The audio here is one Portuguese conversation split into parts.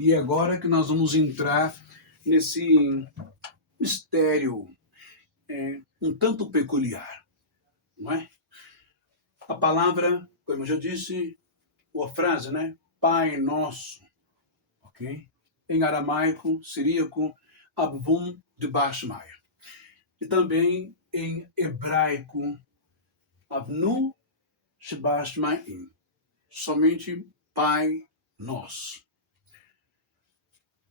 E é agora que nós vamos entrar nesse mistério um tanto peculiar, não é? A palavra, como eu já disse, ou a frase, né? Pai Nosso, ok? Em aramaico, siríaco, Avum de Bashmaya. E também em hebraico, Avnu Shebashmaim. Somente Pai Nosso.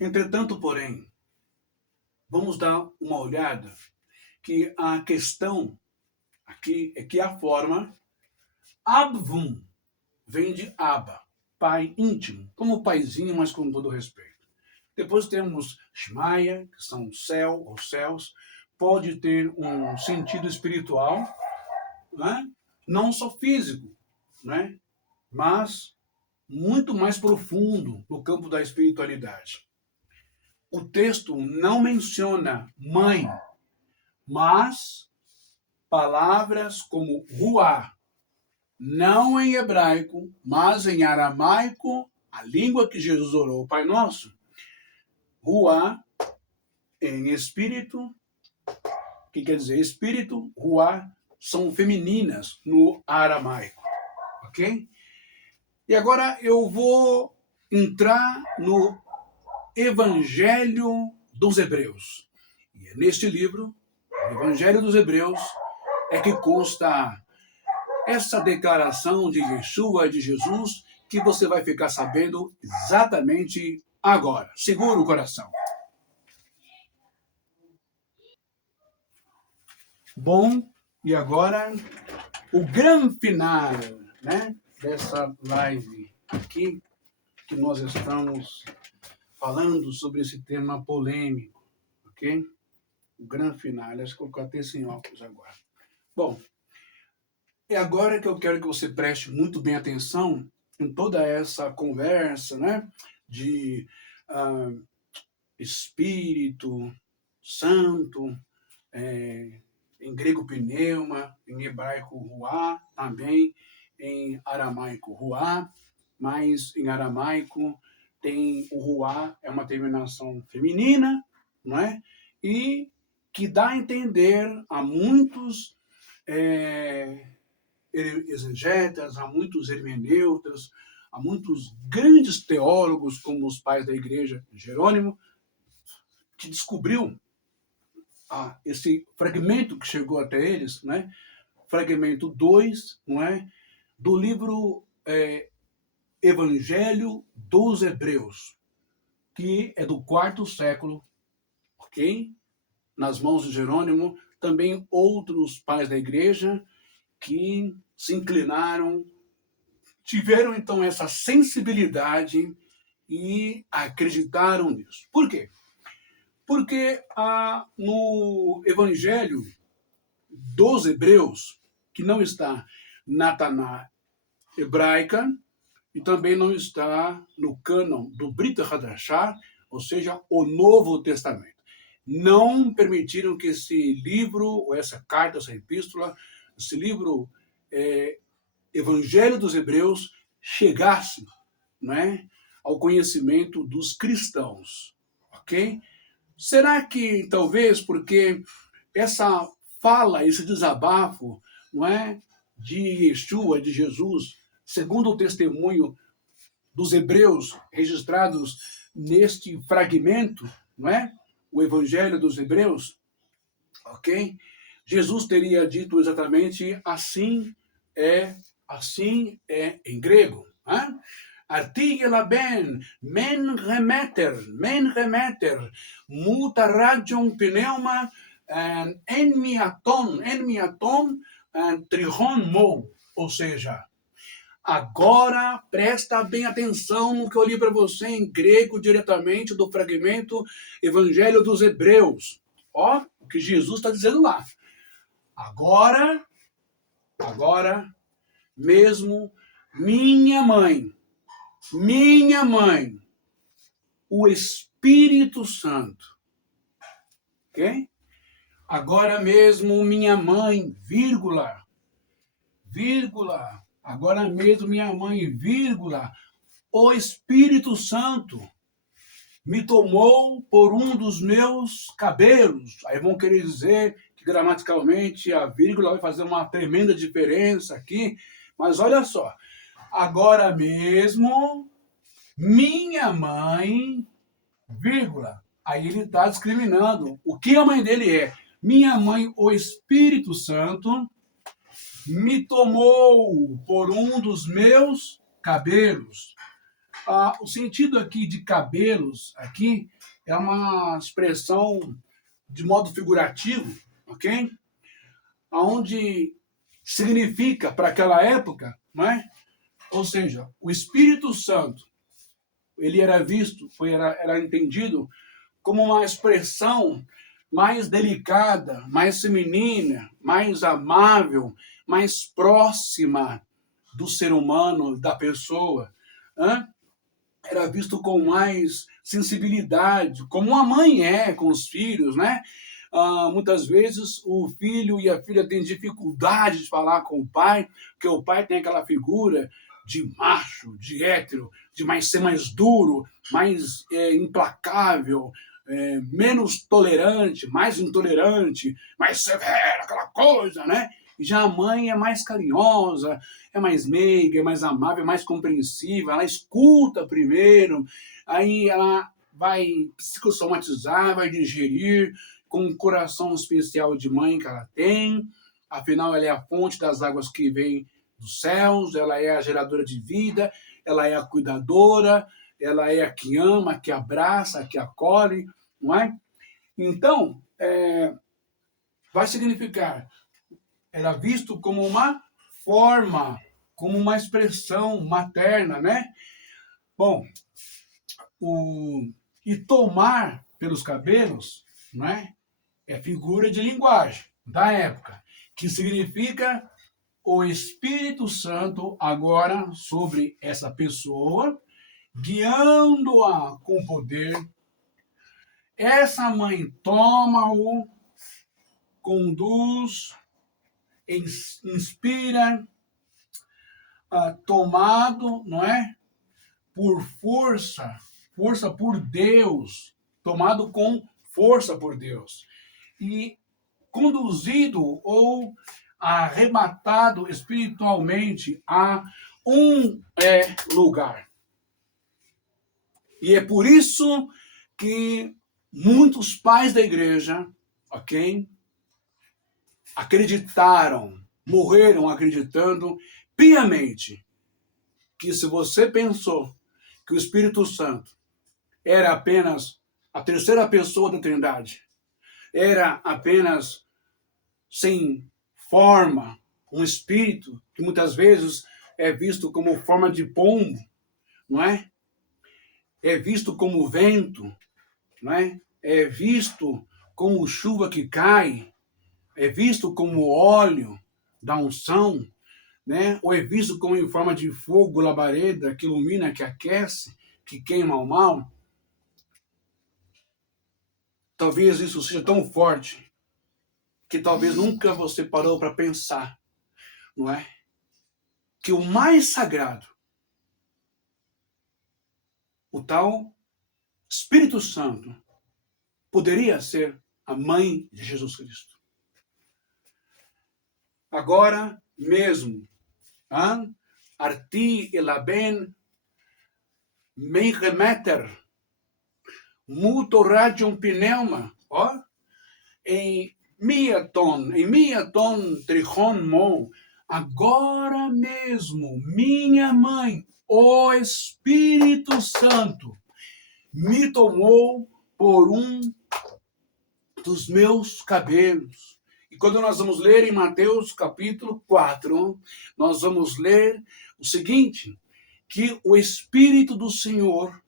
Entretanto, porém, vamos dar uma olhada que a questão aqui é que a forma Abvum vem de Abba, pai íntimo, como paizinho, mas com todo respeito. Depois temos Shmaya, que são céu ou céus, pode ter um sentido espiritual, né? Não só físico, né? Mas muito mais profundo no campo da espiritualidade. O texto não menciona mãe, mas palavras como ruá, não em hebraico, mas em aramaico, a língua que Jesus orou, o Pai Nosso, ruá em espírito, que quer dizer espírito, ruá, são femininas no aramaico, ok? E agora eu vou entrar no Evangelho dos Hebreus. E é neste livro, o Evangelho dos Hebreus, é que consta essa declaração de Yeshua, de Jesus, que você vai ficar sabendo exatamente agora. Segura o coração. Bom, e agora o grande final, né, dessa live aqui, que nós estamos falando sobre esse tema polêmico, ok? O grande final, acho que eu vou até sem óculos agora. Bom, é agora que eu quero que você preste muito bem atenção em toda essa conversa, né, de Espírito Santo, em grego pneuma, em hebraico ruá, também em aramaico ruá, mas em aramaico tem o ruá, é uma terminação feminina, não é? E que dá a entender a muitos exegetas, há muitos hermeneutas, há muitos grandes teólogos, como os pais da igreja, Jerônimo, que descobriu esse fragmento que chegou até eles, né? Fragmento 2, não é? Do livro Evangelho dos Hebreus, que é do 4º século, ok? Nas mãos de Jerônimo, também outros pais da igreja que se inclinaram, tiveram então essa sensibilidade e acreditaram nisso. Por quê? Porque no Evangelho dos Hebreus, que não está na Taná hebraica e também não está no cânon do Brit Hadashah, ou seja, o Novo Testamento. Não permitiram que esse livro, ou essa carta, essa epístola, esse livro Evangelho dos Hebreus chegasse, né, ao conhecimento dos cristãos, ok? Será que talvez porque essa fala, esse desabafo, não é, de Yeshua, de Jesus, segundo o testemunho dos hebreus registrados neste fragmento, não é, o Evangelho dos Hebreus, ok? Jesus teria dito exatamente assim é em grego. Artigela ben, men remeter, mutarajon pneuma, enmiaton, trihon mo. Ou seja, agora presta bem atenção no que eu li para você em grego, diretamente do fragmento Evangelho dos Hebreus. Ó, o que Jesus está dizendo lá. Agora, mesmo minha mãe, o Espírito Santo, ok? Agora mesmo minha mãe, vírgula, agora mesmo minha mãe, vírgula, o Espírito Santo, me tomou por um dos meus cabelos. Aí vão querer dizer que gramaticalmente a vírgula vai fazer uma tremenda diferença aqui, mas olha só, agora mesmo minha mãe, vírgula, aí ele está discriminando o que a mãe dele é. Minha mãe, o Espírito Santo, me tomou por um dos meus cabelos. O sentido aqui de cabelos aqui é uma expressão de modo figurativo, ok? Onde significa para aquela época, não é? Ou seja, o Espírito Santo, ele era visto, era entendido como uma expressão mais delicada, mais feminina, mais amável, mais próxima do ser humano, da pessoa. Né? Era visto com mais sensibilidade, como uma mãe é com os filhos, né? Muitas vezes o filho e a filha têm dificuldade de falar com o pai, porque o pai tem aquela figura de macho, de hétero, de ser mais duro, mais implacável, menos tolerante, mais intolerante, mais severa, aquela coisa, né? E já a mãe é mais carinhosa, é mais meiga, é mais amável, é mais compreensiva, ela escuta primeiro, aí ela vai psicossomatizar, vai digerir com o coração especial de mãe que ela tem, afinal ela é a fonte das águas que vem dos céus, ela é a geradora de vida, ela é a cuidadora, ela é a que ama, a que abraça, a que acolhe, não é? Então, vai significar, era visto como uma forma, como uma expressão materna, né? Bom, e tomar pelos cabelos, né? É figura de linguagem da época, que significa o Espírito Santo agora sobre essa pessoa, guiando-a com poder. Essa mãe toma-o, conduz, inspira, tomado, não é? Por força por Deus, tomado com força por Deus. E conduzido ou arrebatado espiritualmente a um lugar. E é por isso que muitos pais da igreja, ok, acreditaram, morreram acreditando piamente que se você pensou que o Espírito Santo era apenas a terceira pessoa da Trindade, era apenas sem forma, um espírito que muitas vezes é visto como forma de pombo, não é? É visto como vento, não é? É visto como chuva que cai, é visto como óleo da unção, né? Ou é visto como em forma de fogo, labareda, que ilumina, que aquece, que queima o mal. Talvez isso seja tão forte que talvez nunca você parou para pensar, não é? Que o mais sagrado, o tal Espírito Santo, poderia ser a mãe de Jesus Cristo. Agora mesmo, Arti elaben meiremeter, muto radium pneuma, ó, em miaton trichon mon, agora mesmo, minha mãe, o Espírito Santo, me tomou por um dos meus cabelos. E quando nós vamos ler em Mateus capítulo 4, nós vamos ler o seguinte, que o Espírito do Senhor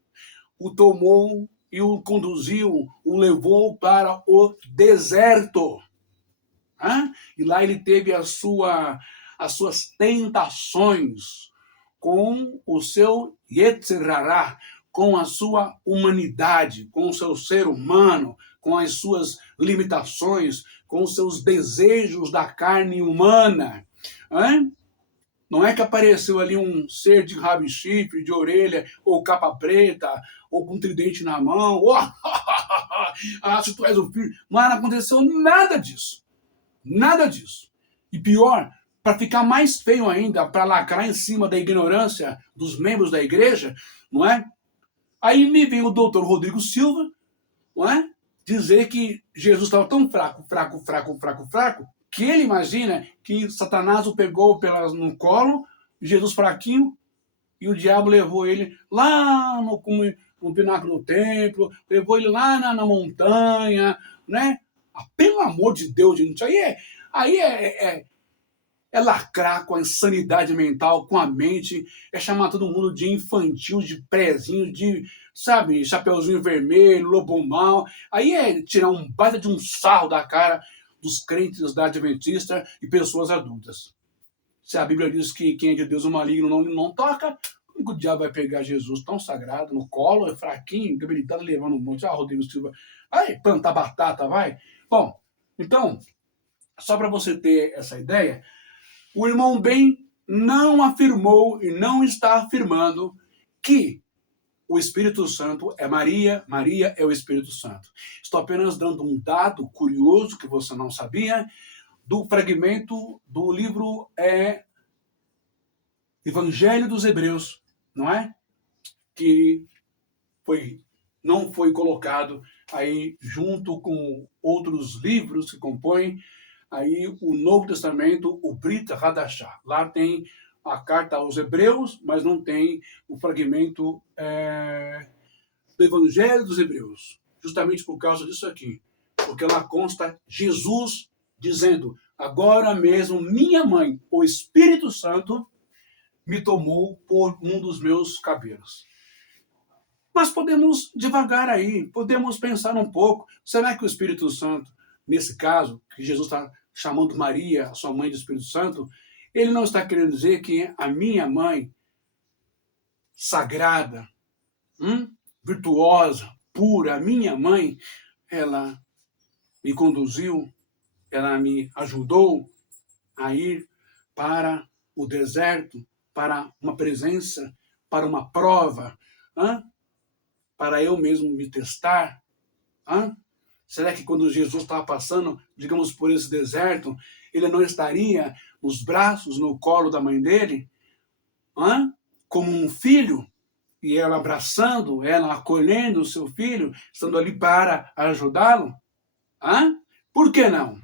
o tomou e o conduziu, o levou para o deserto. E lá ele teve as suas tentações com o seu Yetzer Hará, com a sua humanidade, com o seu ser humano, com as suas limitações, com os seus desejos da carne humana. Não é que apareceu ali um ser de rabo e chifre, de orelha, ou capa preta, ou com um tridente na mão, ou se tu és o filho. Mas não aconteceu nada disso. Nada disso. E pior, para ficar mais feio ainda, para lacrar em cima da ignorância dos membros da igreja, não é? Aí me vem o doutor Rodrigo Silva, não é? Dizer que Jesus estava tão fraco, que ele imagina que Satanás o pegou no colo, Jesus fraquinho, e o diabo levou ele lá no pináculo do templo, levou ele lá na montanha, né? Pelo amor de Deus, gente, é lacrar com a insanidade mental, com a mente, é chamar todo mundo de infantil, de prezinho, de, sabe, chapeuzinho vermelho, lobo mau. Aí é tirar um baita de um sarro da cara dos crentes da Adventista e pessoas adultas. Se a Bíblia diz que quem é de Deus o maligno não toca, o diabo vai pegar Jesus tão sagrado no colo, é fraquinho, debilitado, levando um monte. Rodrigo Silva, aí plantar batata, vai. Bom, então, só para você ter essa ideia, o irmão Ben não afirmou e não está afirmando que o Espírito Santo é Maria, Maria é o Espírito Santo. Estou apenas dando um dado curioso que você não sabia, do fragmento do livro Evangelho dos Hebreus, não é? Que não foi colocado aí junto com outros livros que compõem aí o Novo Testamento, o Brit Hadashah. Lá tem a carta aos Hebreus, mas não tem o fragmento do Evangelho dos Hebreus. Justamente por causa disso aqui. Porque lá consta Jesus dizendo, agora mesmo minha mãe, o Espírito Santo, me tomou por um dos meus cabelos. Mas podemos devagar aí, podemos pensar um pouco. Será que o Espírito Santo, nesse caso, que Jesus está chamando Maria, a sua mãe do Espírito Santo, ele não está querendo dizer que a minha mãe, sagrada, virtuosa, pura, a minha mãe, ela me conduziu, ela me ajudou a ir para o deserto, para uma presença, para uma prova, para eu mesmo me testar? Será que quando Jesus estava passando, digamos, por esse deserto, ele não estaria nos braços, no colo da mãe dele? Como um filho, e ela abraçando, ela acolhendo o seu filho, estando ali para ajudá-lo? Por que não?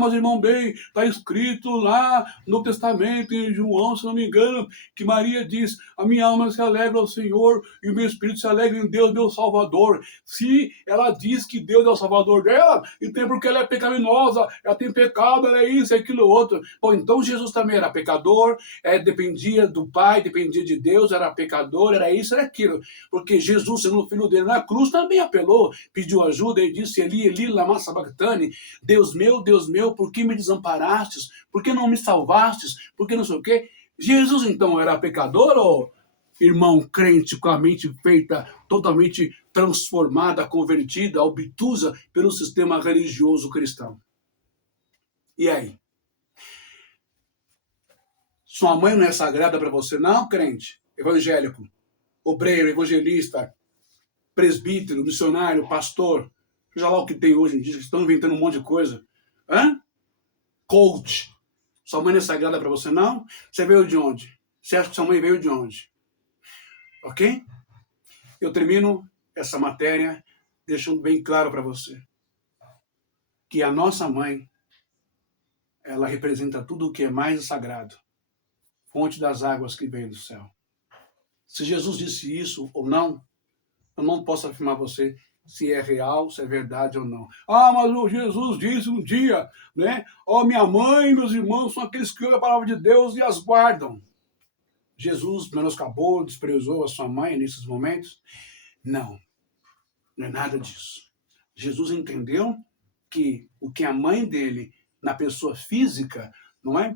Mas irmão bem, está escrito lá no Testamento, em João, se não me engano, que Maria diz, a minha alma se alegra ao Senhor e o meu espírito se alegra em Deus, meu Salvador. Se ela diz que Deus é o Salvador dela, então porque ela é pecaminosa, ela tem pecado, ela é isso, é aquilo, outro. Bom, então Jesus também era pecador, dependia do Pai, dependia de Deus, era pecador, era isso, era aquilo. Porque Jesus, sendo o filho dele na cruz, também apelou, pediu ajuda e disse, Eli, Eli, lama sabachthani, Deus meu, por que me desamparastes? Por que não me salvastes? Por que não sei o quê? Jesus, então, era pecador ou irmão crente com a mente feita, totalmente transformada, convertida, obtusa pelo sistema religioso cristão? E aí? Sua mãe não é sagrada para você, não, crente? Evangélico, obreiro, evangelista, presbítero, missionário, pastor, seja lá o que tem hoje em dia, estão inventando um monte de coisa. Coach. Sua mãe não é sagrada para você, não? Você veio de onde? Você acha que sua mãe veio de onde? Ok? Eu termino essa matéria deixando bem claro para você que a nossa mãe, ela representa tudo o que é mais sagrado. Fonte das águas que vem do céu. Se Jesus disse isso ou não, eu não posso afirmar a você se é real, se é verdade ou não. Mas o Jesus disse um dia, né? Minha mãe e meus irmãos são aqueles que ouvem a palavra de Deus e as guardam. Jesus menoscabou, desprezou a sua mãe nesses momentos? Não, não é nada disso. Jesus entendeu que o que a mãe dele, na pessoa física, não é?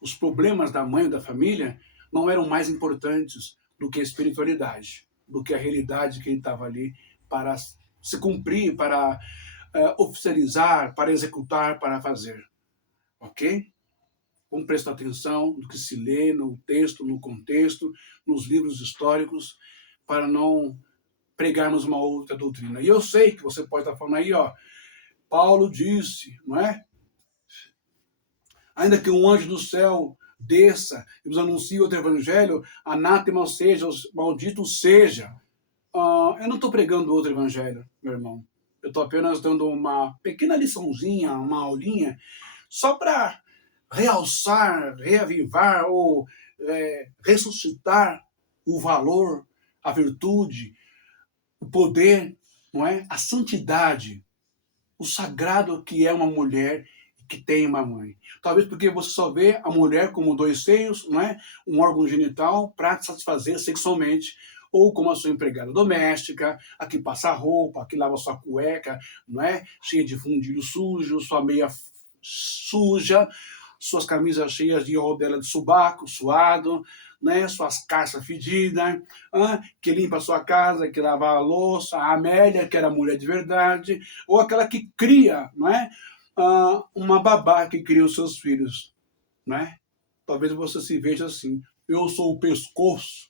Os problemas da mãe ou da família não eram mais importantes do que a espiritualidade, do que a realidade que ele estava ali para se cumprir, para oficializar, para executar, para fazer. Ok? Vamos prestar atenção no que se lê, no texto, no contexto, nos livros históricos, para não pregarmos uma outra doutrina. E eu sei que você pode estar falando aí, ó, Paulo disse, não é? Ainda que um anjo do céu desça e nos anuncie outro evangelho, anátema seja, maldito seja. Eu não estou pregando outro evangelho, meu irmão. Eu estou apenas dando uma pequena liçãozinha, uma aulinha, só para realçar, reavivar ou ressuscitar o valor, a virtude, o poder, não é? A santidade, o sagrado que é uma mulher que tem uma mãe. Talvez porque você só vê a mulher como dois seios, não é? Um órgão genital para te satisfazer sexualmente, ou como a sua empregada doméstica, a que passa a roupa, a que lava sua cueca, não é? Cheia de fundilho sujo, sua meia suja, suas camisas cheias de rodela de subaco, suado, né? Suas calças fedidas, que limpa a sua casa, que lava a louça, a Amélia, que era mulher de verdade, ou aquela que cria, não é? Uma babá que cria os seus filhos, né? Talvez você se veja assim, eu sou o pescoço,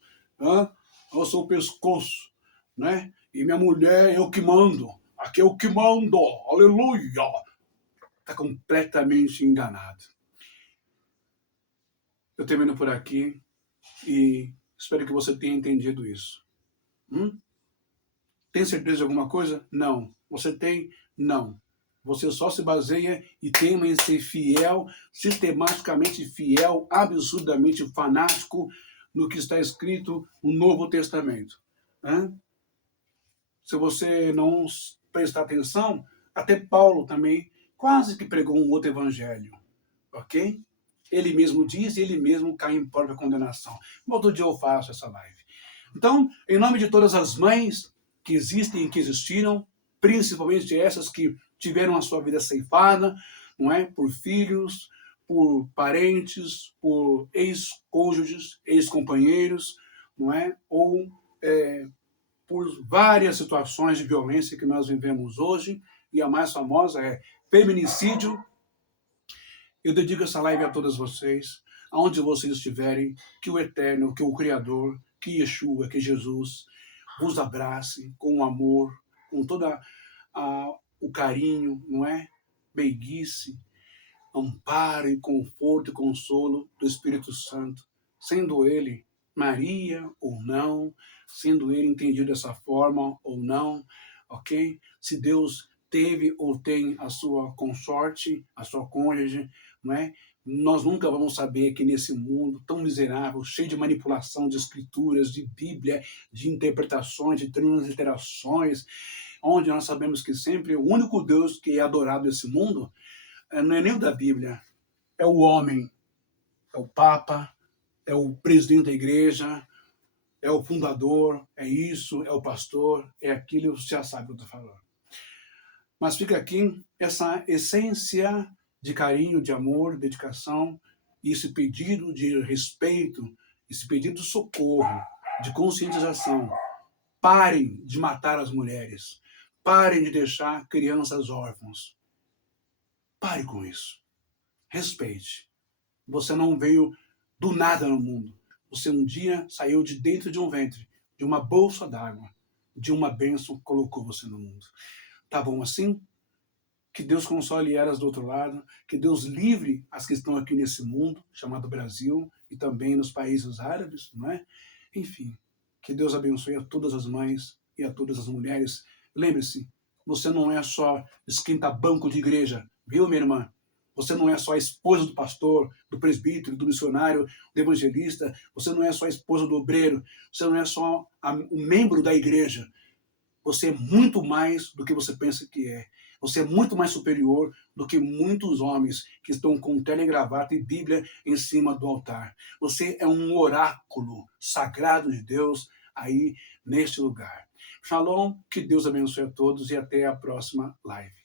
eu sou o pescoço, né? E minha mulher, eu que mando, aqui é o que mando, aleluia! Está completamente enganado. Eu termino por aqui e espero que você tenha entendido isso. Tem certeza de alguma coisa? Não. Você tem? Não. Você só se baseia e teima em ser fiel, sistematicamente fiel, absurdamente fanático no que está escrito no Novo Testamento. Se você não prestar atenção, até Paulo também quase que pregou um outro evangelho. Ok? Ele mesmo diz e ele mesmo cai em própria condenação. No outro dia eu faço essa live. Então, em nome de todas as mães que existem e que existiram, principalmente essas que tiveram a sua vida ceifada, não é? Por filhos, por parentes, por ex-cônjuges, ex-companheiros, não é? Ou por várias situações de violência que nós vivemos hoje, e a mais famosa é feminicídio. Eu dedico essa live a todas vocês, aonde vocês estiverem, que o Eterno, que o Criador, que Yeshua, que Jesus vos abrace com o amor, com todo o carinho, não é? Meiguice, amparo e conforto e consolo do Espírito Santo, sendo ele Maria ou não, sendo ele entendido dessa forma ou não, ok? Se Deus teve ou tem a sua consorte, a sua cônjuge, não é? Nós nunca vamos saber que nesse mundo tão miserável, cheio de manipulação de escrituras, de Bíblia, de interpretações, de transliterações, onde nós sabemos que sempre o único Deus que é adorado nesse mundo não é nem o da Bíblia, é o homem, é o Papa, é o presidente da igreja, é o fundador, é isso, é o pastor, é aquilo, você já sabe o que eu estou falando. Mas fica aqui essa essência de carinho, de amor, de dedicação, e esse pedido de respeito, esse pedido de socorro, de conscientização. Parem de matar as mulheres. Parem de deixar crianças órfãs. Pare com isso. Respeite. Você não veio do nada no mundo. Você um dia saiu de dentro de um ventre, de uma bolsa d'água, de uma bênção colocou você no mundo. Tá bom assim? Que Deus console elas do outro lado, que Deus livre as que estão aqui nesse mundo, chamado Brasil, e também nos países árabes, não é? Enfim, que Deus abençoe a todas as mães e a todas as mulheres. Lembre-se, você não é só esquenta-banco de igreja, viu, minha irmã? Você não é só a esposa do pastor, do presbítero, do missionário, do evangelista. Você não é só a esposa do obreiro. Você não é só o membro da igreja. Você é muito mais do que você pensa que é. Você é muito mais superior do que muitos homens que estão com telegravata e Bíblia em cima do altar. Você é um oráculo sagrado de Deus aí neste lugar. Shalom, que Deus abençoe a todos e até a próxima live.